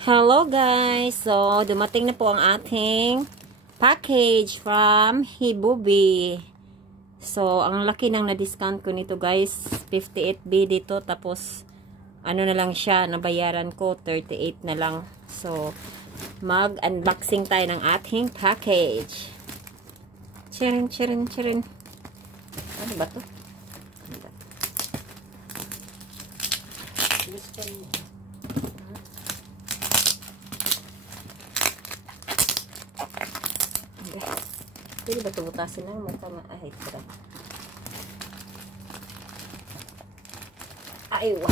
Hello guys! So, dumating na po ang ating package from Hibubi. So, ang laki ng na-discount ko nito guys. 58B dito. Tapos, ano na lang siya, nabayaran ko 38 na lang. So, mag-unboxing tayo ng ating package. Chirin, chirin, chirin. Ano ba to? Ano ba? Pwede ba ito butasin lang? Ay, tira. Aywa.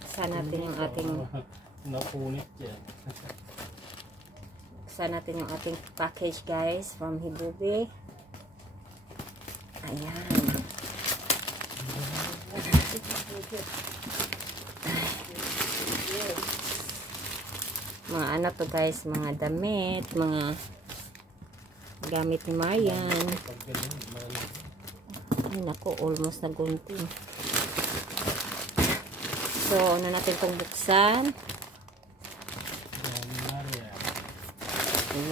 Buksan natin yung ating napunit yan. Buksan natin yung ating package guys from Hibubi. Ayan. Mga ano to guys, mga damit, mga gamit ni Marian. Ay nako, almost nagunting. So, ano natin itong buksan?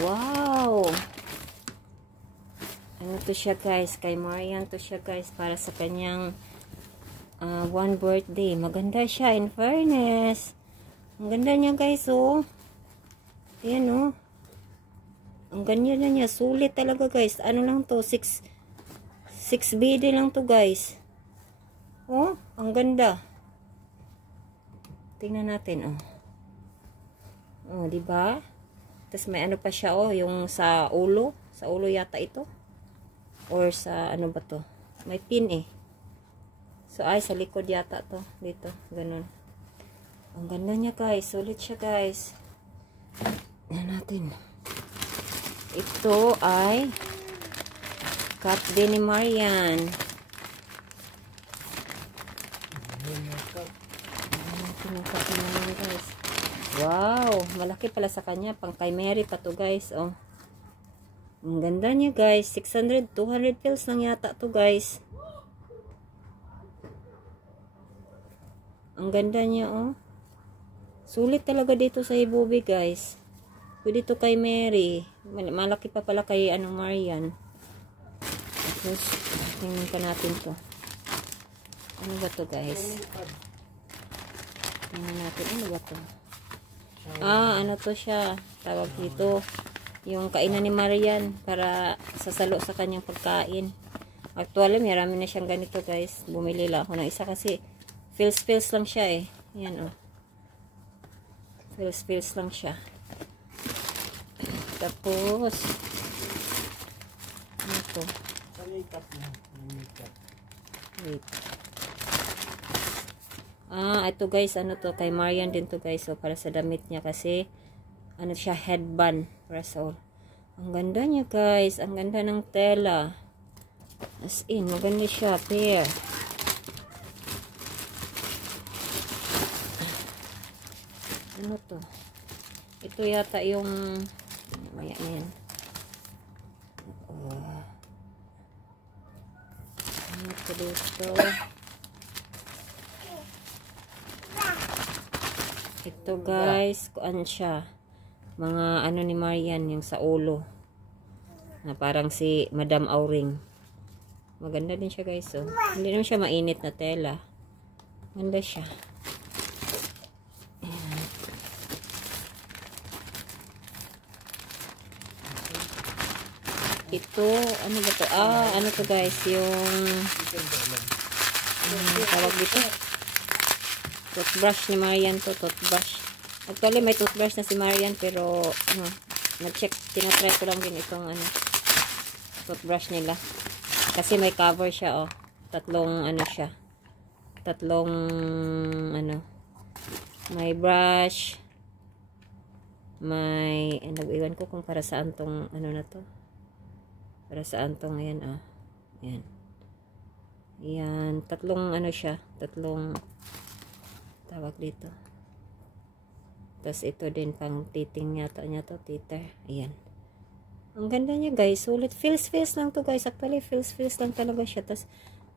Wow! Ano to siya guys? Kay Marian to siya guys, para sa kanyang one birthday. Maganda siya, in fairness. Ang ganda niya guys, oh. Ayan, oh. Ang ganyan na niya. Sulit talaga guys. Ano lang to? 6 BD lang to guys. Oh, ang ganda. Tingnan natin, oh. Oh, diba? Tapos may ano pa siya, oh. Yung sa ulo. Sa ulo yata ito. Or sa ano ba to? May pin eh. So, ay, sa likod yata to. Dito. Ganun. Ang ganda niya guys. Sulit siya guys. Yan natin. Ito ay cup din ni Marian. Guys. Wow. Malaki pala sa kanya. Pang kay Mary pa to guys. Oh. Ang ganda niya guys. 200 pills lang yata to guys. Ang ganda niya oh. Sulit talaga dito sa Hibubi guys. Pwede to kay Mary. Malaki pa pala kay ano Marian. Tapos, tingnan pa natin to. Ano ba to guys? Tingnan natin. Ano ba to? Ah, ano to siya? Tawag dito. Yung kainan ni Marian para sasalo sa kanyang pagkain. Actually, marami na siyang ganito guys. Bumili lang ako ng isa kasi feels lang siya eh. Yan oh. Feels lang siya. Tapos ano to? Wait. Ah, ito guys, ano to? Kay Marian din to guys. So, para sa damit niya kasi ano siya, headband. Parasol. Ang ganda niya guys. Ang ganda ng tela. As in, maganda siya. Pair. Ano to? Ito yata yung maya na yan. Ano to dito? Ito guys, kuan siya. Mga ano ni Marian, yung sa ulo. Na parang si Madam Auring. Maganda din siya guys. Oh. Hindi naman siya mainit na tela. Maganda siya. Ito, ano ba to? Ah, ano to guys? Yung tawag dito? Toothbrush ni Marian to, toothbrush. Actually, may toothbrush na si Marian pero nag-check, tinatry ko lang din itong toothbrush nila. Kasi may cover siya, oh. Tatlong ano siya. Tatlong ano. May brush. May, nag-iwan ko kung para saan tong ano na to. Para saan tong ayan ah. Ayan. Ayan. Tatlong ano siya. Tatlong tawag dito. Tapos ito din pang titing yata niya to. Titer. Ayan. Ang ganda niya guys. Sulit. Feels lang to guys. Actually feels lang talaga siya. Tapos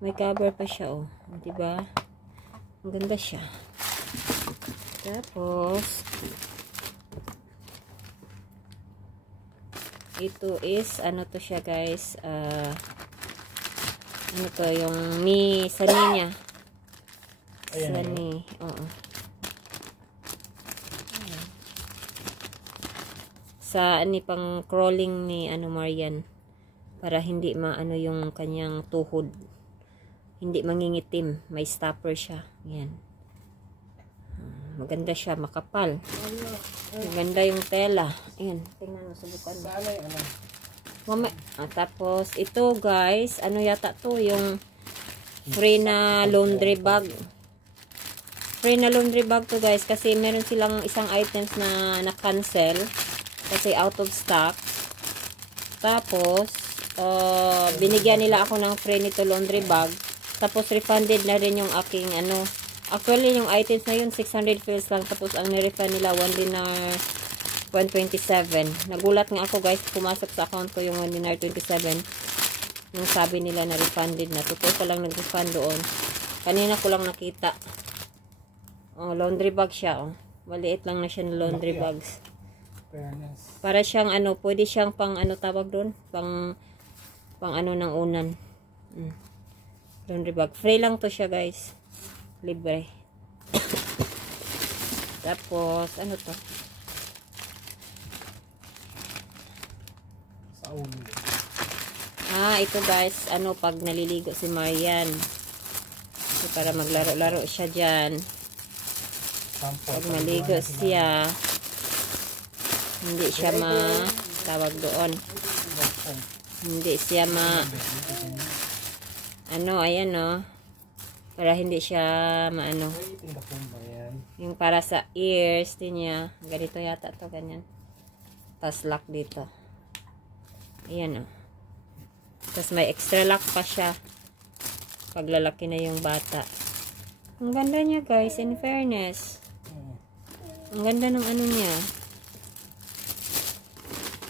May cover pa siya, oh. Diba? Ang ganda siya. Tapos, ito is, ano to siya, guys? Ano to, yung sani niya. Sani, oo. Sa, pang crawling ni, Marian. Para hindi maano yung kanyang tuhod. Hindi mangingitim. May stopper siya. Yan. Maganda siya. Makapal. Maganda yung tela. Ayan. Tingnan mo. Subukan mo. Tapos, ito guys. Ano yata to? Yung free na laundry bag. Free na laundry bag to guys. Kasi meron silang isang items na na-cancel. Kasi out of stock. Tapos, binigyan nila ako ng free nito laundry bag. Tapos refunded na rin yung aking actually yung items na yun 600 pills lang. Tapos ang nirefund nila 1 dinar 127. Nagulat nga ako guys, pumasok sa account ko yung 1 dinar 27. Yung sabi nila na refunded na. Totoo ko lang nag-refund doon. Kanina ko lang nakita. Laundry bag siya. Maliit lang na siya na laundry bags. Para siyang pwede siyang pang tawag doon? Pang ng unan. Laundry bag. Free lang to siya guys. Libre. Tapos, ano to? Sa ulo. Ito guys. Pag naliligo si Marian. So, para maglaro-laro siya dyan. Pag maligo siya, hindi siya tawag doon. Hindi siya ayan para hindi siya yung para sa ears din niya. Ganito yata to, ganyan. Tapos lock dito. Ayan Tapos may extra lock pa siya. Paglalaki na yung bata. Ang ganda niya guys, in fairness. Ang ganda ng niya.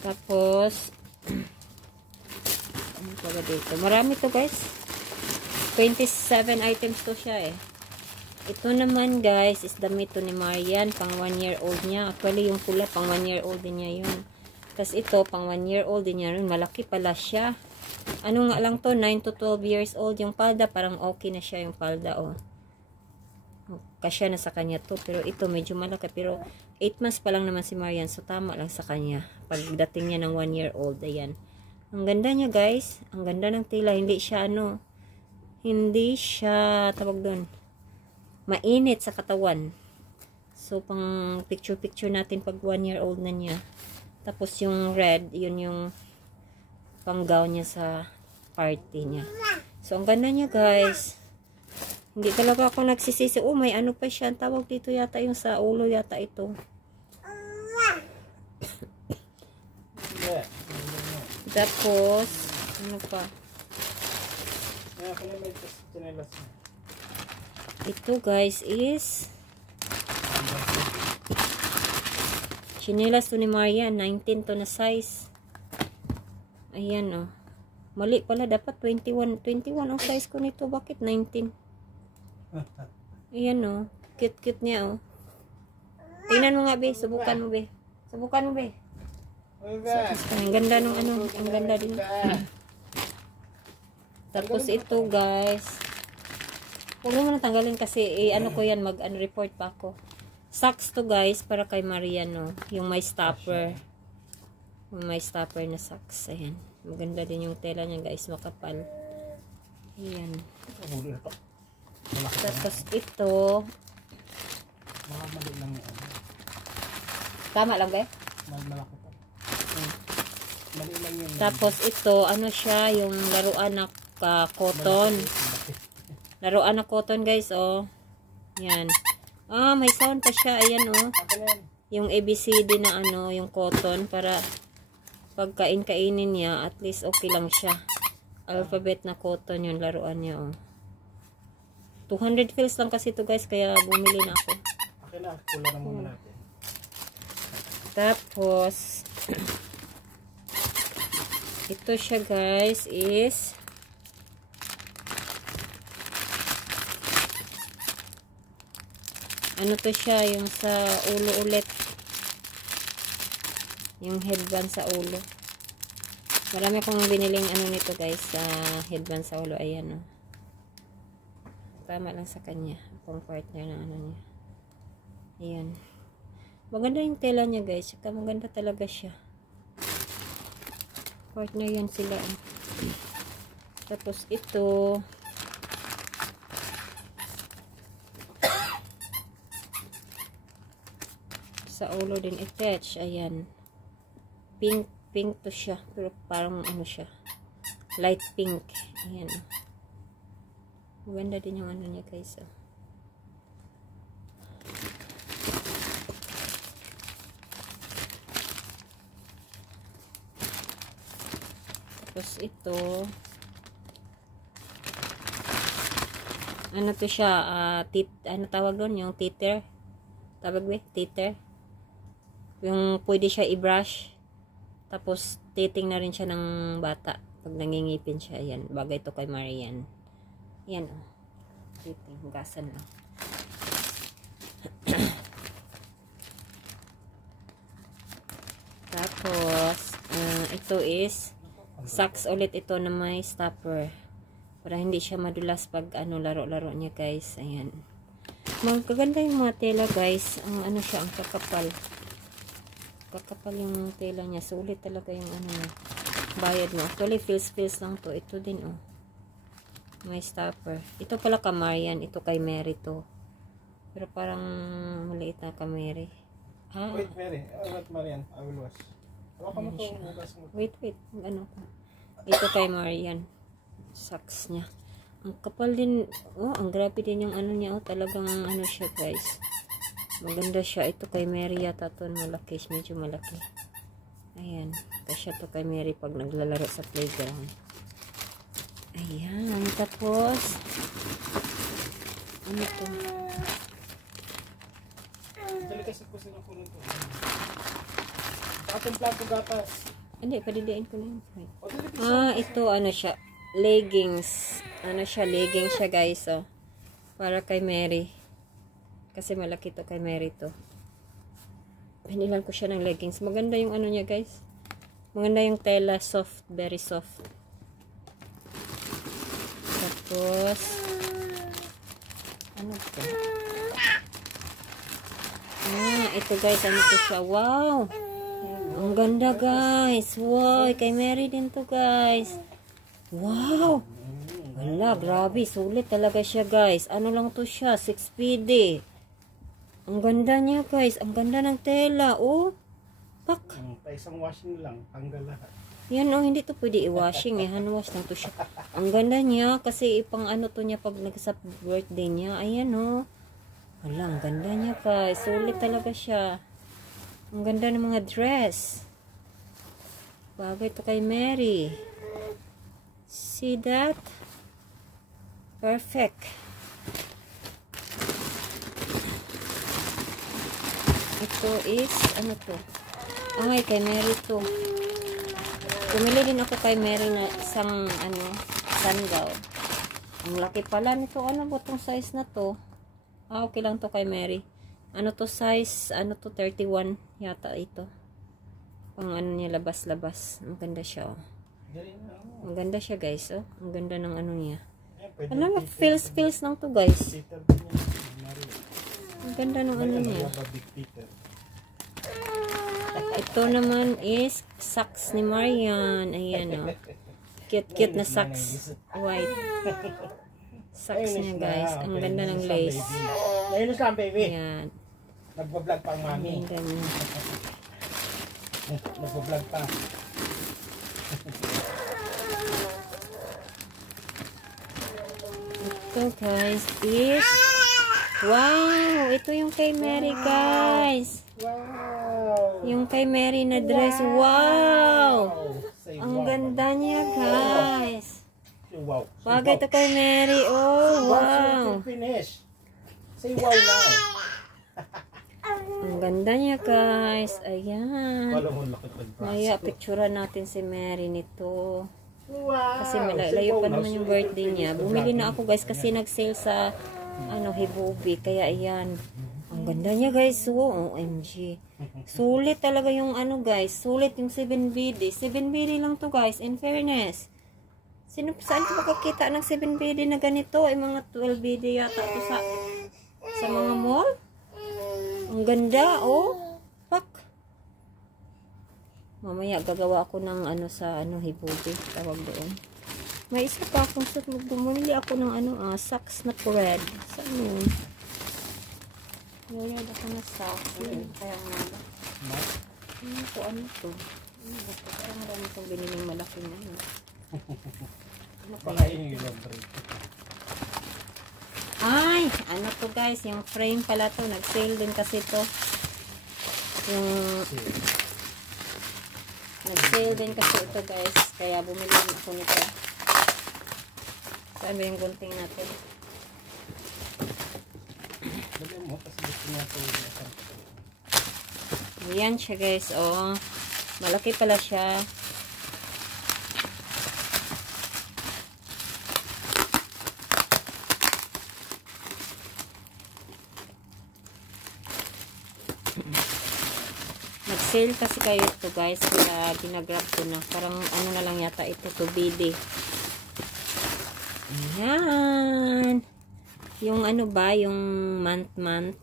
Tapos, ano pa dito? Marami to guys. 27 items to siya Ito naman guys, is damit to ni Marian. Pang 1 year old niya. Actually yung pula, pang 1 year old din niya yun. Tapos ito, pang 1 year old din niya yun. Malaki pala siya. Ano nga lang to, 9 to 12 years old. Yung palda, parang okay na siya yung palda kasya na sa kanya to. Pero ito, medyo malaki. Pero 8 months pa lang naman si Marian. So, tama lang sa kanya. Pagdating niya ng 1 year old. Ayan. Ang ganda niya, guys. Ang ganda ng tela. Hindi siya, hindi siya, tawag doon, mainit sa katawan. So, pang picture-picture natin pag 1 year old na niya. Tapos, yung red, yun yung pang gown niya sa party niya. So, ang ganda niya, guys. Hindi talaga ako nagsisisi. May ano pa siya. Ang tawag dito yata yung sa ulo yata ito. Tapos, ano pa? Ito guys is chinelas to ni Marian. 19 to na size. Ayan Mali pala. Dapat 21 ang size ko nito. Bakit 19? Ayan cute niya tingnan mo nga be, subukan mo be. Ang ganda ng ang ganda din. Tapos ito guys, huwag naman natanggalin kasi ko yan, report pa ako. Socks to guys, para kay Marian yung may stopper. Yung may stopper na socks. Ayan, maganda din yung tela niya guys, makapal. Ayan. Tapos ito, mali lang yan. Tama lang ba? Malaki pa. Mali lang yun. Tapos ito, siya, yung laruan na cotton. Laruan na cotton guys, yan. May sound pa siya, ayan yung ABCD na yung cotton, para pagkain-kainin niya, at least okay lang siya. Alphabet na cotton yung laruan niya 200 pills lang kasi ito guys, kaya bumili na ako. Okay na, pula na muna natin. Tapos ito siya guys is Ano to siya, yung sa ulo ulit. Yung headband sa ulo. Marami akong biniling ano nito guys, sa headband sa ulo. Ayan, oh. Tama lang sa kanya. Pang partner ng ano niya. Ayan. Maganda yung tela niya guys. Saka maganda talaga siya. Partner yan sila. Oh. Tapos ito. Sa ulo din attach. Ayan. Pink to siya. Pero parang ano siya. Light pink. Ayan. Maganda din yung ano niya guys. Oh. Tapos ito. Ano to siya? Ano tawag doon? Yung teeter. Tawag ba? Teeter. Yung pwede siya i-brush. Tapos titing na rin siya ng bata. Pag nangingipin siya. Ayan. Bagay to kay Marian. Ayan o. Titing. Hugasan lang. Tapos ito is socks ulit ito na may stopper. Para hindi siya madulas pag ano laro-laro niya guys. Ayan. Magaganda yung mga tela guys. Ano siya, ang kakapal. Kakapal yung tela niya. Sulit talaga yung ano niya. Bayad mo. Actually, feels lang to. Ito din oh. May stopper. Ito pala kay Marian. Ito kay Mary to. Pero parang maliit na kay Mary. Wait, Mary. Not Marian. I will wash. Hawakan mo to. Wait. Ano ko? Ito kay Marian. Socks niya. Ang kapal din. Oh, ang grabe din yung ano niya. Oh, talagang ano siya guys. Maganda siya. Ito kay Mary yata to. Malaki. Medyo malaki. Ayan. Kasi to kay Mary pag naglalaro sa playground. Ayan. Tapos ano to? Dali kasi po sila po nito. Atong plato gatas. Hindi, padidiin ko na yun. Ito ano siya. Leggings. Ano siya? Leggings siya guys. Oh. Para kay Mary. Kasi malaki to kay Mary to. Pinilan ko siya ng leggings. Maganda yung ano niya guys. Maganda yung tela. Soft. Very soft. Tapos ano to? Ito guys. Ano to siya? Wow! Ang ganda guys. Wow! Kay Mary din to guys. Wow! Wala, grabe. Sulit talaga siya guys. Ano lang to siya? 6PD. Ang ganda niya guys. Ang ganda ng tela. Oh. Pak. Isang washing lang. Tanggal lahat. Yan oh. Hindi to pwede i-washing. Hand wash lang to siya. Ang ganda niya. Kasi ipang ano to niya pag nag-sa birthday niya. Ayan oh. Wala, ang ganda niya guys. Sulit talaga siya. Ang ganda ng mga dress. Bagay to kay Mary. See that? Perfect. Ito is, ano to? Ay, kay Mary to. Bumili din ako kay Mary na isang, ano, sandal. Ang laki pala nito. Ano ba itong size na to? Okay lang to kay Mary. Ano to size? Ano to? 31 yata ito. Pang ano niya, labas-labas. Ang ganda siya, oh. Ang ganda siya guys, oh. Ang ganda ng ano niya. Alam mo, feels lang to guys. Ang ganda ng ano niya. Ito naman is socks ni Marian. Ayan oh. Cute na socks. White. Socks niya guys. Ang ganda ng lace. Ayun lang baby. Ayan. Nagbablog pa ang mami. Nagbablog pa. Ito guys is wow! Ito yung kay Mary guys. Wow! Yung kay Mary na dress. Wow! Ang ganda niya guys. Wow! Bagay ito kay Mary. Oh wow! Finish. Say wow now. Ang ganda niya guys. Ayan. Maya picturean natin si Mary nito. Wow! Kasi malayo pa naman yung birthday niya. Bumili na ako guys kasi nag-sale sa ano Hibubi. Kaya ayan. Ang ganda niya guys. Oh, OMG. Sulit talaga yung ano guys. Sulit yung 7BD. 7BD lang to guys. In fairness. Saan ko makakita ng 7BD na ganito? Ay mga 12BD yata to sa mga mall. Ang ganda. Oh. Fuck. Mamaya gagawa ako ng ano sa ano hibubi. Tawag doon. May isa pa akong suit. Bumili ako ng ano socks na red. Saan yun? Mayroon ako na socks. Kaya nga ba? Ano to? Parang marami itong biniling malaking ano. Ano pa? Ay! Ano to guys? Yung frame pala to. Nag-sale din kasi to. Yung nag-sale din kasi ito guys. Kaya bumili ako nito. Saan ba yung gunting natin? Ayan siya guys. Oh. Malaki pala siya. Nag-sale kasi kayo ito guys. Kaya ginagrab ko na. Parang ano na lang yata ito. 2BD. Ayan. Yung ano ba, yung month.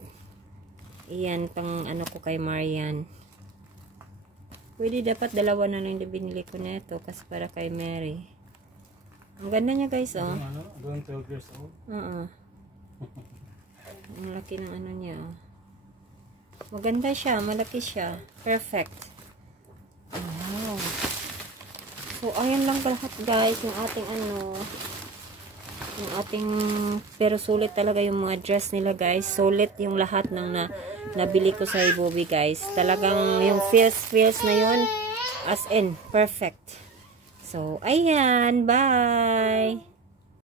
Iyan, pang ano ko kay Marian. Pwede dapat dalawa na lang yung binili ko na ito kasi para kay Mary. Ang ganda niya guys, oh. Going 12 years old? Oo. Ang laki ng ano niya, oh. Maganda siya, malaki siya. Perfect. Wow. So, ayan lang lahat guys, yung ating ano... Yung ating, pero sulit talaga yung mga dress nila guys. Sulit yung lahat ng nabili ko sa Ibobi guys. Talagang yung feels na yun, as in, perfect. So, ayan, bye!